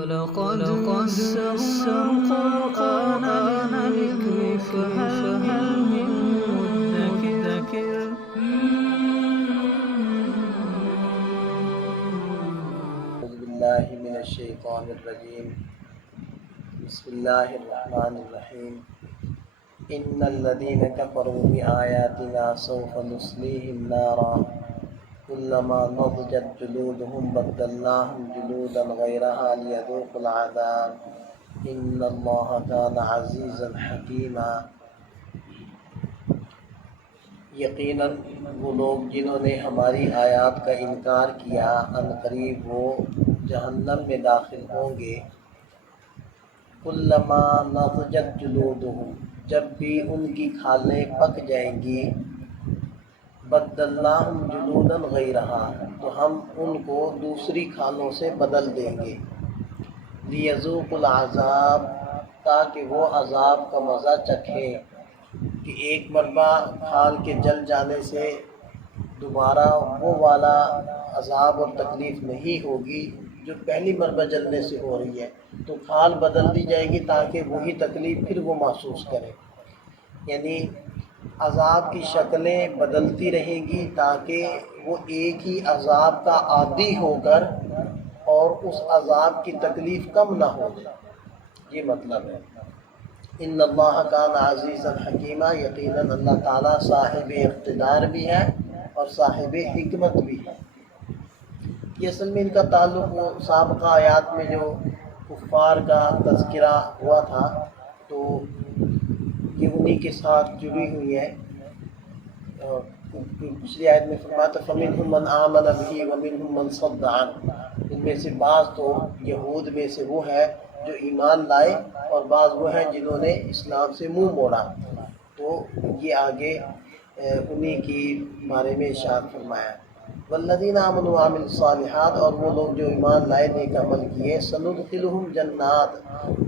ولقد يسرنا القرآن للذكر فهل من مدكر. أعوذ بالله من الشيطان الرجيم. بسم الله الرحمن الرحيم. إن الذين كفروا بآياتنا سوف نصليهم نارا كلما نضجت جلودهم بدلناهم جلودا غيرها ليذوقوا العذاب إن الله كان عزيزا حكيما. یقیناً وہ لوگ جنہوں نے ہماری آیات کا انکار کیا عنقریب وہ جہنم میں داخل ہوں گے. کلما نضجت جلودہم جب بھی ان کی کھالیں پک جائیں گی بدلناہم جلودا غیرہا تو ہم ان کو دوسری کھالوں سے بدل دیں گے. لیذوقوا العذاب تاکہ وہ عذاب کا مزہ چکھیں کہ ایک مرتبہ کھال کے جل جانے سے دوبارہ وہ والا عذاب اور تکلیف نہیں ہوگی جو پہلی مرتبہ جلنے سے ہو رہی ہے. تو کھال بدل دی جائے گی تاکہ وہی تکلیف پھر وہ محسوس کرے. یعنی عذاب کی شکلیں بدلتی رہیں گی تاکہ وہ ایک ہی عذاب کا عادی ہو کر اور اس عذاب کی تکلیف کم نہ ہو جائے. یہ مطلب ہے. ان اللہ کان عزیزا حکیمہ یقیناً اللہ تعالیٰ صاحب اقتدار بھی ہے اور صاحب حکمت بھی ہے. یہ اصل میں ان کا تعلق وہ سابقہ آیات میں جو کفار کا تذکرہ ہوا تھا تو یہ انہی کے ساتھ جڑی ہوئی ہے. پچھلی آیت میں فرمایا تھا فَمِنْهُمْ مَنْ آمَنَ بِهِ وَمِنْهُمْ مَنْ صَدَّ عَنْهُ. ان میں سے بعض تو یہود میں سے وہ ہے جو ایمان لائے اور بعض وہ ہیں جنہوں نے اسلام سے منہ موڑا. تو یہ آگے انہی کی بارے میں ارشاد فرمایا. والذین آمنوا وعملوا الصالحات اور وہ لوگ جو ایمان لائے نیک عمل کیے سندخلہم جنات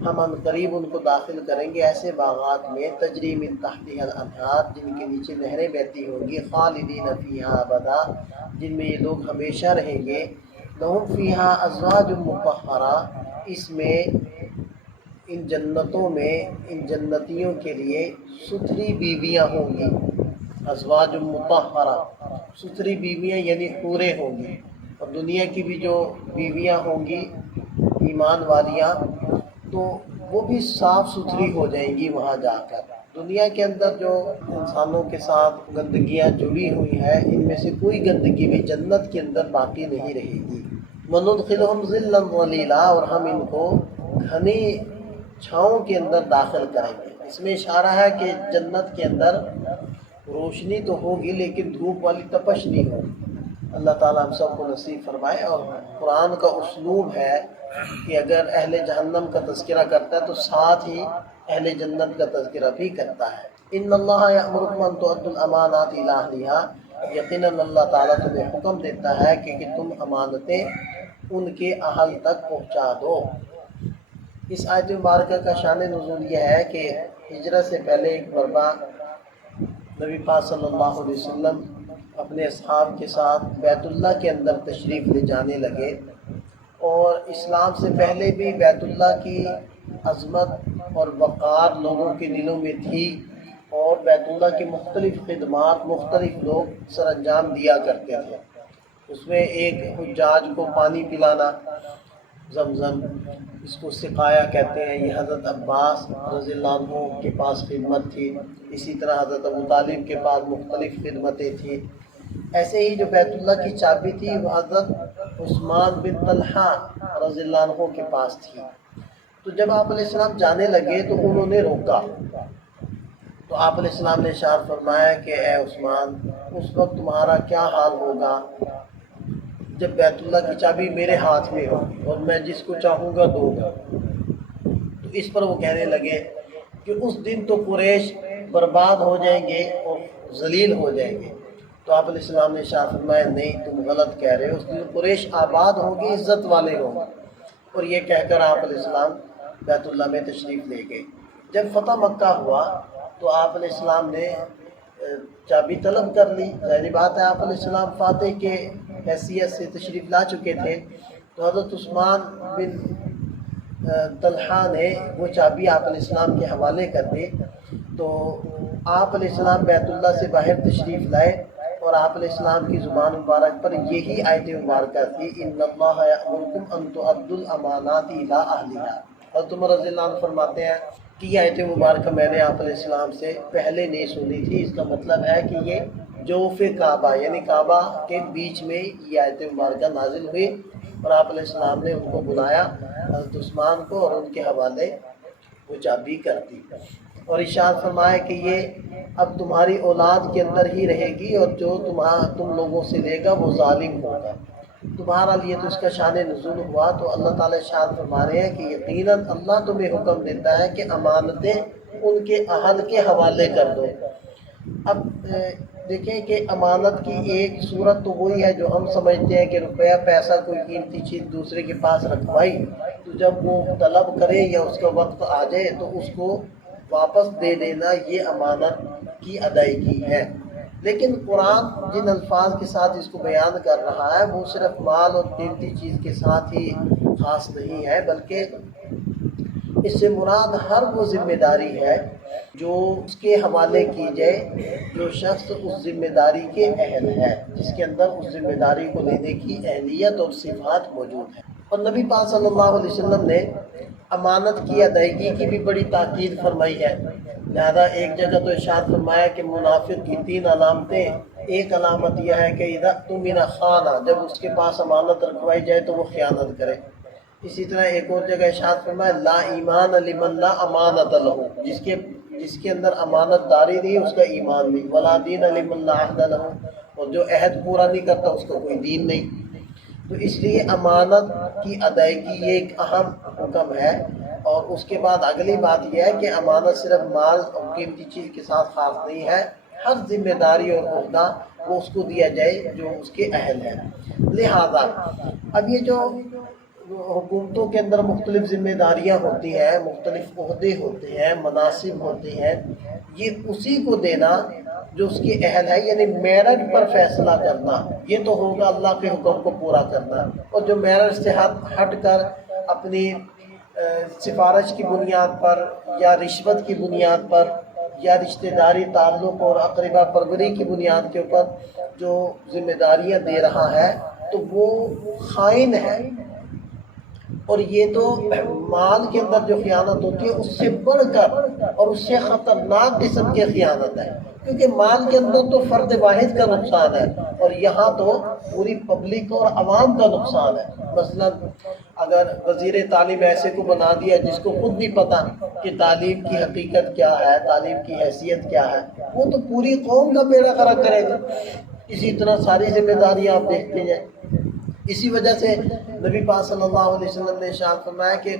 ہم ان قریب ان کو داخل کریں گے ایسے باغات میں تجری من تحتها الانہار جن کے نیچے نہریں بہتی ہوں گی خالدین فیہا ابدا جن میں یہ لوگ ہمیشہ رہیں گے. لہم فیہا ازواج مطہرہ اس میں ان جنتوں میں ان جنتیوں کے لیے ستھری بیویاں ہوں گی. ازواج مطہرہ ستھری بیویاں یعنی حوریں ہوں گی. اور دنیا کی بھی جو بیویاں ہوں گی ایمان والیاں تو وہ بھی صاف ستھری ہو جائیں گی وہاں جا کر. دنیا کے اندر جو انسانوں کے ساتھ گندگیاں جڑی ہوئی ہیں ان میں سے کوئی گندگی بھی جنت کے اندر باقی نہیں رہے گی. وَنُدْخِلُهُمْ ظِلًّا ظَلِيلًا اور ہم ان کو گھنی چھاؤں کے اندر داخل کریں گے. اس میں اشارہ ہے کہ جنت کے اندر روشنی تو ہوگی لیکن دھوپ والی تپش نہیں ہوگی. اللہ تعالیٰ ہم سب کو نصیب فرمائے. اور قرآن کا اسلوب ہے کہ اگر اہل جہنم کا تذکرہ کرتا ہے تو ساتھ ہی اہل جنت کا تذکرہ بھی کرتا ہے. ان اللہ یأمرکم ان تؤدوا الامانات الی اہلہا یقیناً اللہ تعالیٰ تمہیں حکم دیتا ہے کہ تم امانتیں ان کے اہل تک پہنچا دو. اس آیت مبارکہ کا شان نزول یہ ہے کہ ہجرت سے پہلے ایک مرتبہ نبی پاک صلی اللہ علیہ وسلم اپنے اصحاب کے ساتھ بیت اللہ کے اندر تشریف لے جانے لگے. اور اسلام سے پہلے بھی بیت اللہ کی عظمت اور وقار لوگوں کے دلوں میں تھی اور بیت اللہ کی مختلف خدمات مختلف لوگ سر انجام دیا کرتے تھے. اس میں ایک حجاج کو پانی پلانا زمزم اس کو سقایا کہتے ہیں. یہ حضرت عباس رضی اللہ عنہ کے پاس خدمت تھی. اسی طرح حضرت ابو طالب کے پاس مختلف خدمتیں تھیں. ایسے ہی جو بیت اللہ کی چابی تھی وہ حضرت عثمان بن طلحہ رضی اللہ عنہ کے پاس تھی. تو جب آپ علیہ السلام جانے لگے تو انہوں نے روکا. تو آپ علیہ السلام نے ارشاد فرمایا کہ اے عثمان اس وقت تمہارا کیا حال ہوگا جب بیت اللہ کی چابی میرے ہاتھ میں ہو اور میں جس کو چاہوں گا دوں گا. تو اس پر وہ کہنے لگے کہ اس دن تو قریش برباد ہو جائیں گے اور ذلیل ہو جائیں گے. تو آپ علیہ السلام نے ارشاد فرمایا نہیں تم غلط کہہ رہے ہو. اس دن قریش آباد ہوں گے عزت والے ہوں گے. اور یہ کہہ کر آپ علیہ السلام بیت اللہ میں تشریف لے گئے. جب فتح مکہ ہوا تو آپ علیہ السلام نے چابی طلب کر لی. ظاہری بات ہے آپ علیہ السلام فاتح کے حیثیت سے تشریف لا چکے تھے. تو حضرت عثمان بن طلحہ نے وہ چابی آپ علیہ السلام کے حوالے کر دی تو آپ علیہ السلام بیت اللہ سے باہر تشریف لائے اور آپ علیہ السلام کی زبان مبارک پر یہی آیت مبارکہ تھی ان اللہ یأمرکم ان تؤدوا الامانات الی اہلھا۔ حضرت عمر رضی اللہ عنہ فرماتے ہیں کہ یہ آیت مبارکہ میں نے آپ علیہ السلام سے پہلے نہیں سنی تھی۔ اس کا مطلب ہے کہ یہ جوف کعبہ یعنی کعبہ کے بیچ میں یہ آیت مبارکہ نازل ہوئی اور آپ علیہ السلام نے ان کو بلایا حضرت عثمان کو اور ان کے حوالے وہ چابی کر دی اور ارشاد فرمایا کہ یہ اب تمہاری اولاد کے اندر ہی رہے گی اور جو تم لوگوں سے لے گا وہ ظالم ہوگا۔ تو بہرحال یہ تو اس کا شان نزول ہوا۔ تو اللہ تعالیٰ ارشاد فرما رہے ہیں کہ یقیناً اللہ تمہیں حکم دیتا ہے کہ امانتیں ان کے عہد کے حوالے کر دو۔ اب دیکھیں کہ امانت کی ایک صورت تو وہی ہے جو ہم سمجھتے ہیں کہ روپیہ پیسہ کوئی قیمتی چیز دوسرے کے پاس رکھوائی تو جب وہ طلب کرے یا اس کا وقت آ جائے تو اس کو واپس دے دینا، یہ امانت کی ادائیگی ہے۔ لیکن قرآن جن الفاظ کے ساتھ اس کو بیان کر رہا ہے وہ صرف مال اور قیمتی چیز کے ساتھ ہی خاص نہیں ہے، بلکہ اس سے مراد ہر وہ ذمہ داری ہے جو اس کے حوالے کی جائے جو شخص اس ذمہ داری کے اہل ہے، جس کے اندر اس ذمہ داری کو لینے کی اہلیت اور صفات موجود ہے۔ اور نبی پاک صلی اللہ علیہ وسلم نے امانت کی ادائیگی کی بھی بڑی تاکید فرمائی ہے۔ لہذا ایک جگہ تو ارشاد فرمایا کہ منافق کی 3 علامتیں، ایک علامت یہ ہے کہ اذا اؤتمن خان، جب اس کے پاس امانت رکھوائی جائے تو وہ خیانت کرے۔ اسی طرح ایک اور جگہ ارشاد فرمایا لا ایمان لمن لا امانت لہ، جس کے اندر امانت داری نہیں اس کا ایمان نہیں، ولا دین لمن لا عہد لہ، اور جو عہد پورا نہیں کرتا اس کا کوئی دین نہیں۔ تو اس لیے امانت کی ادائیگی یہ ایک اہم حکم ہے۔ اور اس کے بعد اگلی بات یہ ہے کہ امانت صرف مال اور قیمتی چیز کے ساتھ خاص نہیں ہے، ہر ذمہ داری اور عہدہ وہ اس کو دیا جائے جو اس کے اہل ہے۔ لہذا اب یہ جو حکومتوں کے اندر مختلف ذمہ داریاں ہوتی ہیں، مختلف عہدے ہوتے ہیں، مناصب ہوتے ہیں، یہ اسی کو دینا جو اس کے اہل ہے، یعنی میرٹ پر فیصلہ کرنا، یہ تو ہوگا اللہ کے حکم کو پورا کرنا۔ اور جو میرٹ سے ہٹ کر اپنی سفارش کی بنیاد پر یا رشوت کی بنیاد پر یا رشتہ داری تعلق اور اقربا پروری کی بنیاد کے اوپر جو ذمہ داریاں دے رہا ہے تو وہ خائن ہے۔ اور یہ تو مال کے اندر جو خیانت ہوتی ہے اس سے بڑھ کر اور اس سے خطرناک قسم کی خیانت ہے، کیونکہ مال کے اندر تو فرد واحد کا نقصان ہے اور یہاں تو پوری پبلک اور عوام کا نقصان ہے۔ مثلا اگر وزیر تعلیم ایسے کو بنا دیا جس کو خود بھی پتہ کہ تعلیم کی حقیقت کیا ہے، تعلیم کی حیثیت کیا ہے، وہ تو پوری قوم کا بیڑا غرق کرے گا۔ اسی طرح ساری ذمہ داریاں آپ دیکھتے ہیں۔ اسی وجہ سے نبی پاک صلی اللہ علیہ وسلم نے ارشاد فرمایا کہ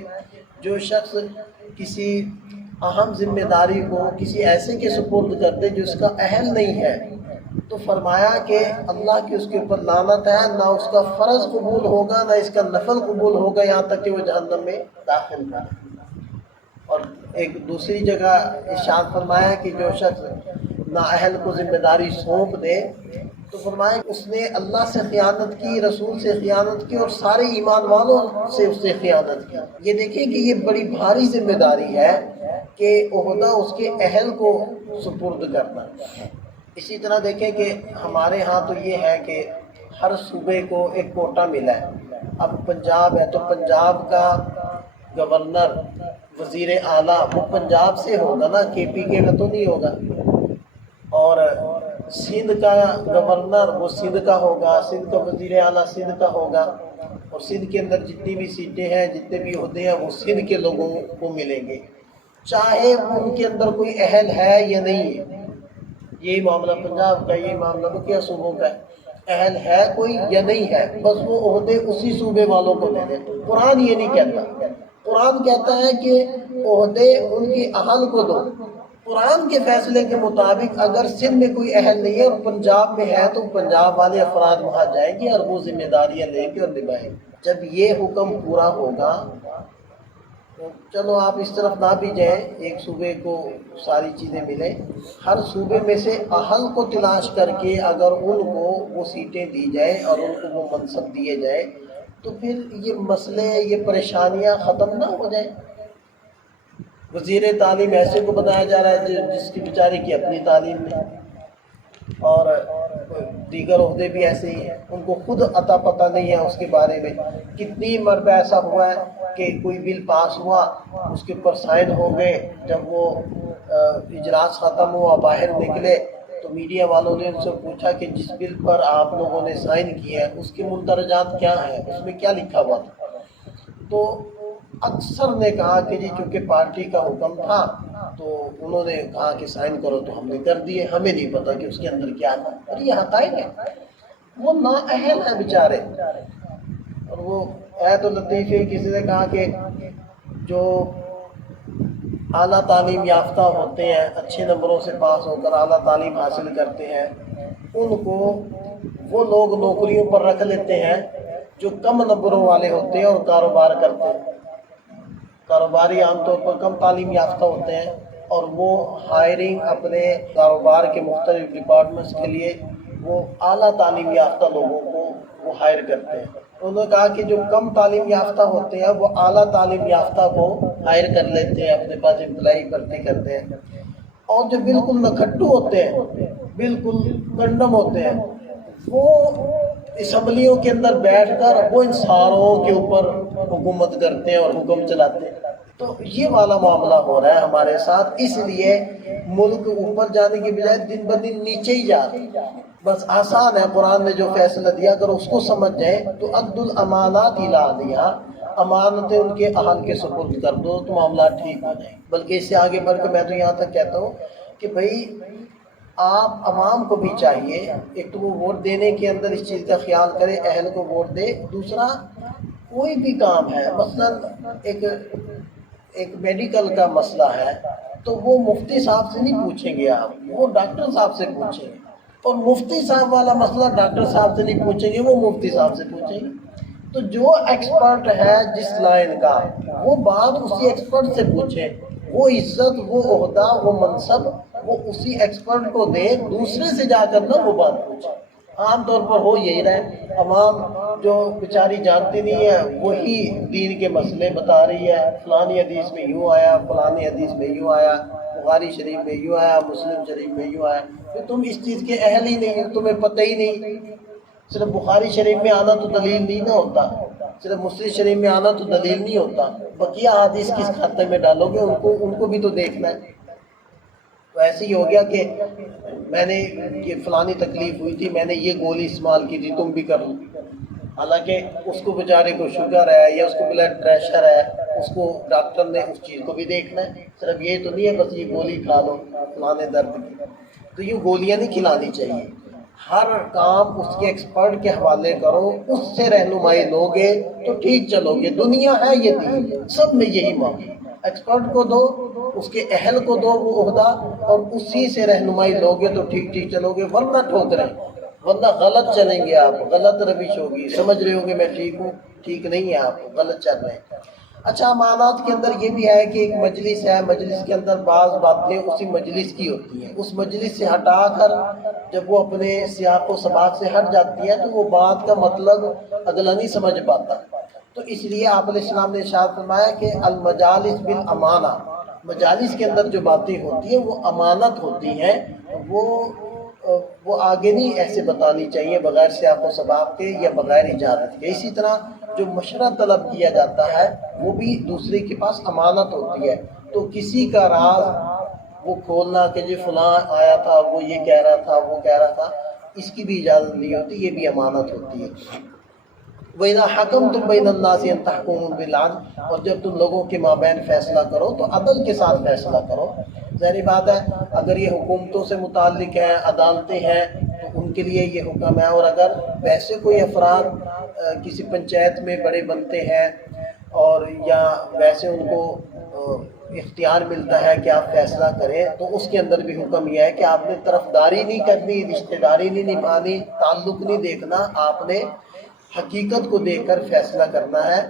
جو شخص کسی اہم ذمہ داری کو کسی ایسے کے سپرد کر دے جو اس کا اہل نہیں ہے تو فرمایا کہ اللہ کی اس کے اوپر لعنت ہے، نہ اس کا فرض قبول ہوگا نہ اس کا نفل قبول ہوگا، یہاں تک کہ وہ جہنم میں داخل نہ ہو۔ اور ایک دوسری جگہ ارشاد فرمایا کہ جو شخص نااہل کو ذمہ داری سونپ دے تو فرمایا کہ اس نے اللہ سے خیانت کی، رسول سے خیانت کی اور سارے ایمان والوں سے اس نے خیانت کی۔ یہ دیکھیں کہ یہ بڑی بھاری ذمہ داری ہے کہ عہدہ اس کے اہل کو سپرد کرنا۔ اسی طرح دیکھیں کہ ہمارے ہاں تو یہ ہے کہ ہر صوبے کو ایک کوٹا ملا ہے۔ اب پنجاب ہے تو پنجاب کا گورنر، وزیر اعلیٰ وہ پنجاب سے ہوگا نا، کے پی کے کا تو نہیں ہوگا۔ اور سندھ کا گورنر وہ سندھ کا ہوگا، سندھ کا وزیر اعلیٰ سندھ کا ہوگا، اور سندھ کے اندر جتنی بھی سیٹیں ہیں، جتنے بھی عہدے ہیں وہ سندھ کے لوگوں کو ملیں گے، چاہے ان کے اندر کوئی اہل ہے یا نہیں ہے۔ یہی معاملہ پنجاب کا، یہی معاملہ کیا صوبوں کا ہے، اہل ہے کوئی یا نہیں ہے، بس وہ عہدے اسی صوبے والوں کو دے دیں۔ قرآن یہ نہیں کہتا، قرآن کہتا ہے کہ عہدے ان کی اہل کو دو۔ قرآن کے فیصلے کے مطابق اگر سندھ میں کوئی اہل نہیں ہے اور پنجاب میں ہے تو پنجاب والے افراد وہاں جائیں گے اور وہ ذمہ داریاں لیں گے اور نبھائیں گے۔ جب یہ حکم پورا ہوگا تو چلو آپ اس طرف نہ بھی جائیں، ایک صوبے کو ساری چیزیں ملیں، ہر صوبے میں سے اہل کو تلاش کر کے اگر ان کو وہ سیٹیں دی جائیں اور ان کو وہ منصب دیے جائیں تو پھر یہ مسئلے یہ پریشانیاں ختم نہ ہو جائیں. وزیر تعلیم ایسے کو بنایا جا رہا ہے جس کی بیچارے کی اپنی تعلیم نہیں، اور دیگر عہدے بھی ایسے ہی ہیں، ان کو خود عطا پتہ نہیں ہے اس کے بارے میں. کتنی مرتبہ ایسا ہوا ہے کہ کوئی بل پاس ہوا، اس کے اوپر سائن ہو گئے، جب وہ اجلاس ختم ہوا باہر نکلے تو میڈیا والوں نے ان سے پوچھا کہ جس بل پر آپ لوگوں نے سائن کیے ہیں اس کے مندرجات کیا ہیں، اس میں کیا لکھا ہوا تھا. تو اکثر نے کہا کہ جی چونکہ پارٹی کا حکم تھا تو انہوں نے کہا کہ سائن کرو تو ہم نے کر دیے، ہمیں نہیں پتا کہ اس کے اندر کیا تھا. اور یہ حقائق ہے، وہ نااہل ہیں بیچارے. اور وہ عید اللطیف ہے، کسی نے کہا کہ جو اعلیٰ تعلیم یافتہ ہوتے ہیں، اچھے نمبروں سے پاس ہو کر اعلیٰ تعلیم حاصل کرتے ہیں، ان کو وہ لوگ نوکریوں پر رکھ لیتے ہیں جو کم نمبروں والے ہوتے ہیں اور کاروبار کرتے ہیں. کاروباری عام طور پر کم تعلیم یافتہ ہوتے ہیں اور وہ ہائرنگ اپنے کاروبار کے مختلف ڈپارٹمنٹس کے لیے وہ اعلیٰ تعلیم یافتہ لوگوں کو وہ ہائر کرتے ہیں. انہوں نے کہا کہ جو کم تعلیم یافتہ ہوتے ہیں وہ اعلیٰ تعلیم یافتہ کو ہائر کر لیتے ہیں، اپنے پاس امپلائی بھرتی کرتے ہیں. اور جو بالکل نکھٹو ہوتے ہیں، بالکل کنڈم ہوتے ہیں، وہ اسمبلیوں کے اندر بیٹھ کر وہ ان ساروں کے اوپر حکومت کرتے ہیں اور حکم چلاتے ہیں. تو یہ والا معاملہ ہو رہا ہے ہمارے ساتھ. اس لیے ملک اوپر جانے کی بجائے دن بدن نیچے ہی جا رہا ہے. بس آسان ہے، قرآن نے جو فیصلہ دیا اگر اس کو سمجھ جائیں تو عد الامانات الی اہلیہا، امانتیں ان کے اہل کے سپرد کر دو تو معاملات ٹھیک ہو جائیں. بلکہ اس سے آگے بڑھ کر میں تو یہاں تک کہتا ہوں کہ بھائی آپ عوام کو بھی چاہیے، ایک تو وہ ووٹ دینے کے اندر اس چیز کا خیال کرے، اہل کو ووٹ دے. دوسرا کوئی بھی کام ہے، مثلا ایک میڈیکل کا مسئلہ ہے تو وہ مفتی صاحب سے نہیں پوچھیں گے آپ، وہ ڈاکٹر صاحب سے پوچھیں گے. اور مفتی صاحب والا مسئلہ ڈاکٹر صاحب سے نہیں پوچھیں گے، وہ مفتی صاحب سے پوچھیں گے. تو جو ایکسپرٹ ہے جس لائن کا، وہ بات اسی ایکسپرٹ سے پوچھے. وہ عزت، وہ عہدہ، وہ منصب وہ اسی ایکسپرٹ کو دے، دوسرے سے جا کر نہ وہ بات پوچھے. عام طور پر ہو یہی رہے، عوام جو بیچاری جانتی نہیں ہے وہی دین کے مسئلے بتا رہی ہے. فلانی حدیث میں یوں آیا، فلانی حدیث میں یوں آیا، بخاری شریف میں یوں آیا، مسلم شریف میں یوں آیا. پھر تم اس چیز کے اہل ہی نہیں، تمہیں پتہ ہی نہیں. صرف بخاری شریف میں آنا تو دلیل نہیں نہ ہوتا، صرف مسلم شریف میں آنا تو دلیل نہیں ہوتا. بقیہ حدیث کس کھاتے میں ڈالو گے، ان کو بھی تو دیکھنا ہے. تو ایسے ہی ہو گیا کہ میں نے یہ فلانی تکلیف ہوئی تھی، میں نے یہ گولی استعمال کی تھی، تم بھی کر لو. حالانکہ اس کو بیچارے کو شوگر ہے یا اس کو بلڈ پریشر ہے، اس کو ڈاکٹر نے اس چیز کو بھی دیکھنا ہے. صرف یہ تو نہیں ہے بس یہ گولی کھا لو فلانے درد کی. تو یہ گولیاں نہیں کھلانی چاہیے. ہر کام اس کے ایکسپرٹ کے حوالے کرو، اس سے رہنمائی لو گے تو ٹھیک چلو گے. دنیا ہے یہ دین، سب میں یہی معاملہ. ایکسپرٹ کو دو، اس کے اہل کو دو وہ عہدہ، اور اسی سے رہنمائی لو گے تو ٹھیک ٹھیک چلو گے. ورنہ ٹھوکریں، ورنہ غلط چلیں گے آپ، غلط روش ہوگی. سمجھ رہے ہو کہ میں ٹھیک ہوں، ٹھیک نہیں ہے، آپ غلط چل رہے ہیں. اچھا، امانات کے اندر یہ بھی ہے کہ ایک مجلس ہے، مجلس کے اندر بعض باتیں اسی مجلس کی ہوتی ہیں. اس مجلس سے ہٹا کر جب وہ اپنے سیاق و سباق سے ہٹ جاتی ہے تو وہ بات کا مطلب اگلا نہیں سمجھ پاتا. تو اس لیے آپ علیہ السلام نے ارشاد فرمایا کہ المجالس بالامانہ، مجالس کے اندر جو باتیں ہوتی ہیں وہ امانت ہوتی ہیں، وہ آگے نہیں ایسے بتانی چاہیے بغیر سیاق و سباق کے یا بغیر اجازت کے. اسی طرح جو مشورہ طلب کیا جاتا ہے وہ بھی دوسرے کے پاس امانت ہوتی ہے. تو کسی کا راز وہ کھولنا کہ جی فلاں آیا تھا، وہ یہ کہہ رہا تھا، وہ کہہ رہا تھا، اس کی بھی اجازت نہیں ہوتی، یہ بھی امانت ہوتی ہے. وَإِذَا حَكَمْتُمْ بَيْنَ النَّاسِ أَن تَحْكُمُوا بِالْعَدْلِ، اور جب تم لوگوں کے مابین فیصلہ کرو تو عدل کے ساتھ فیصلہ کرو. ظاہری بات ہے اگر یہ حکومتوں سے متعلق ہیں، عدالتیں ہیں، تو ان کے لیے یہ حکم ہے. اور اگر ویسے کوئی افراد کسی پنچایت میں بڑے بنتے ہیں اور یا ویسے ان کو اختیار ملتا ہے کہ آپ فیصلہ کریں، تو اس کے اندر بھی حکم یہ ہے کہ آپ نے طرفداری نہیں کرنی، رشتہ داری نہیں نبھانی، تعلق نہیں دیکھنا، آپ نے حقیقت کو دیکھ کر فیصلہ کرنا ہے.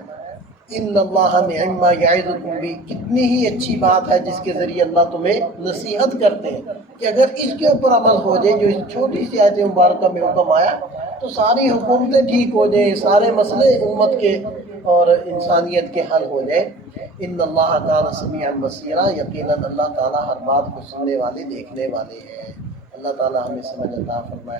ان اللہ نعم یعظکم بھی، کتنی ہی اچھی بات ہے جس کے ذریعے اللہ تمہیں نصیحت کرتے ہیں کہ اگر اس کے اوپر عمل ہو جائے جو اس چھوٹی سی آیت مبارکہ میں حکم آیا تو ساری حکومتیں ٹھیک ہو جائیں، سارے مسئلے امت کے اور انسانیت کے حل ہو جائیں۔ ان اللہ کان سمیعا بصیرا، یقیناً اللہ تعالیٰ ہر بات کو سننے والے دیکھنے والے ہیں۔ اللہ تعالیٰ ہمیں سمجھ عطا فرمائے۔